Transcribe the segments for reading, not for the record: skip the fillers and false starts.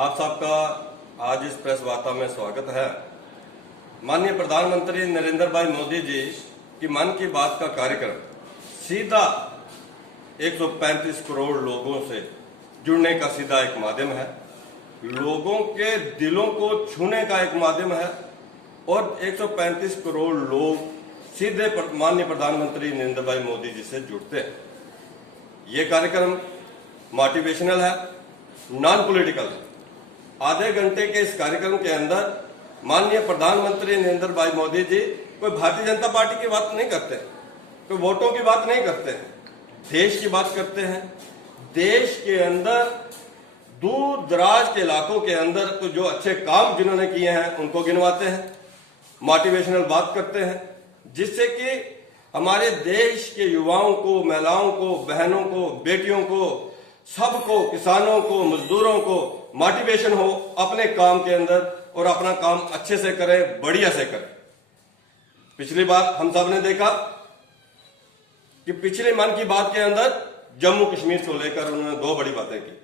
आप सबका आज इस प्रेस वार्ता में स्वागत है। माननीय प्रधानमंत्री नरेंद्र भाई मोदी जी की मन की बात का कार्यक्रम सीधा 135 करोड़ लोगों से जुड़ने का सीधा एक माध्यम है, लोगों के दिलों को छूने का एक माध्यम है और 135 करोड़ लोग सीधे माननीय प्रधानमंत्री नरेंद्र भाई मोदी जी से जुड़ते हैं। ये कार्यक्रम मोटिवेशनल है, नॉन पॉलिटिकल है। आधे घंटे के इस कार्यक्रम के अंदर माननीय प्रधानमंत्री नरेंद्र भाई मोदी जी कोई भारतीय जनता पार्टी की बात नहीं करते, कोई वोटों की बात नहीं करते हैं, देश की बात करते हैं। देश के अंदर दूर दराज के इलाकों के अंदर जो अच्छे काम जिन्होंने किए हैं उनको गिनवाते हैं, मोटिवेशनल बात करते हैं, जिससे कि हमारे देश के युवाओं को, महिलाओं को, बहनों को, बेटियों को, सबको, किसानों को, मजदूरों को मोटिवेशन हो अपने काम के अंदर और अपना काम अच्छे से करें, बढ़िया से करें। पिछली बार हम सब ने देखा कि पिछले मन की बात के अंदर जम्मू कश्मीर को लेकर उन्होंने दो बड़ी बातें की।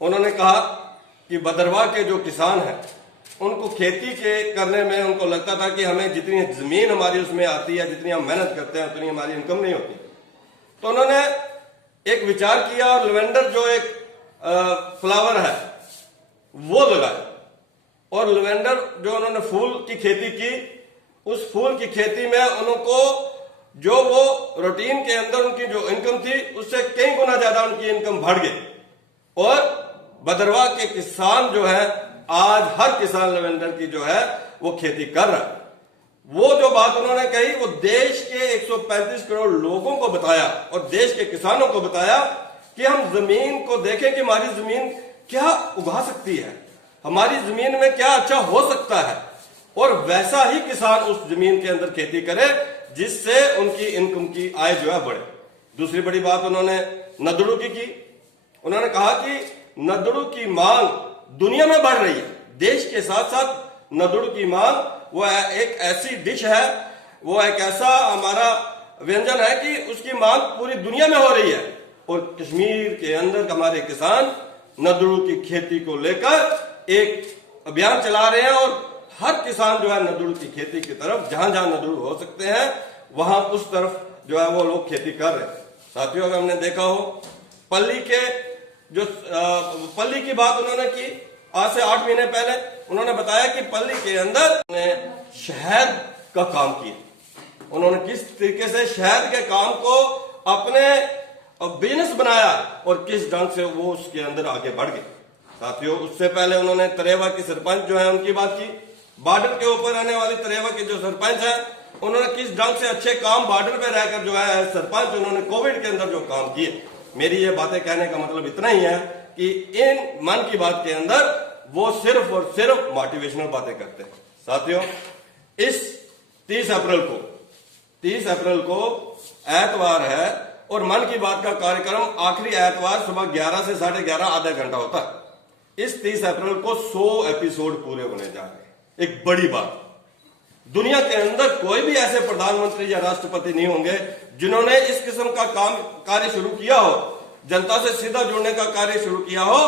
उन्होंने कहा कि भद्रवाह के जो किसान हैं उनको खेती के करने में उनको लगता था कि हमें जितनी जमीन हमारी उसमें आती है, जितनी हम मेहनत करते हैं उतनी हमारी इनकम नहीं होती। तो उन्होंने एक विचार किया और लेवेंडर जो एक फ्लावर है वो लगाया और लेवेंडर जो उन्होंने फूल की खेती की, उस फूल की खेती में उनको जो वो रूटीन के अंदर उनकी जो इनकम थी उससे कई गुना ज्यादा उनकी इनकम बढ़ गई और भद्रवाह के किसान जो है आज हर किसान लेवेंडर की जो है वो खेती कर रहा है। वो जो बात उन्होंने कही वो देश के 135 करोड़ लोगों को बताया और देश के किसानों को बताया कि हम जमीन को देखें कि हमारी जमीन क्या उगा सकती है, हमारी जमीन में क्या अच्छा हो सकता है और वैसा ही किसान उस जमीन के अंदर खेती करे जिससे उनकी इनकम की आय जो है बढ़े। दूसरी बड़ी बात उन्होंने नदड़ू की। उन्होंने कहा कि नदड़ू की मांग दुनिया में बढ़ रही है, देश के साथ साथ नदड़ू की मांग वो एक ऐसी डिश है, वो एक ऐसा हमारा व्यंजन है कि उसकी मांग पूरी दुनिया में हो रही है और कश्मीर के अंदर हमारे किसान नदड़ू की खेती को लेकर एक अभियान चला रहे हैं और हर किसान जो है नदड़ू की खेती की तरफ जहां जहां नदड़ू हो सकते हैं वहां उस तरफ जो है वो लोग खेती कर रहे हैं। साथियों, अगर हमने देखा हो पल्ली के जो पल्ली की बात उन्होंने की आज से 8 महीने पहले, उन्होंने बताया कि पल्ली के अंदर शहद का काम किया। उन्होंने किस तरीके से शहद के काम को अपने बिजनेस बनाया और किस ढंग से वो उसके अंदर आगे बढ़ गए। साथियों, उससे पहले उन्होंने तरेवा की सरपंच जो है उनकी बात की। बॉर्डर के ऊपर रहने वाले तरेवा के जो सरपंच है उन्होंने किस ढंग से अच्छे काम बॉर्डर पे रहकर जो है सरपंच उन्होंने कोविड के अंदर जो काम किए। मेरी ये बातें कहने का मतलब इतना ही है कि इन मन की बात के अंदर वो सिर्फ और सिर्फ मोटिवेशनल बातें करते हैं। साथियों, इस 30 अप्रैल को एतवार है और मन की बात का कार्यक्रम आखिरी एतवार सुबह 11 से 11:30 आधा घंटा होता है। इस 30 अप्रैल को 100 एपिसोड पूरे होने जा रहे हैं। एक बड़ी बात, दुनिया के अंदर कोई भी ऐसे प्रधानमंत्री या राष्ट्रपति नहीं होंगे जिन्होंने इस किस्म का कार्य शुरू किया हो, जनता से सीधा जुड़ने का कार्य शुरू किया हो।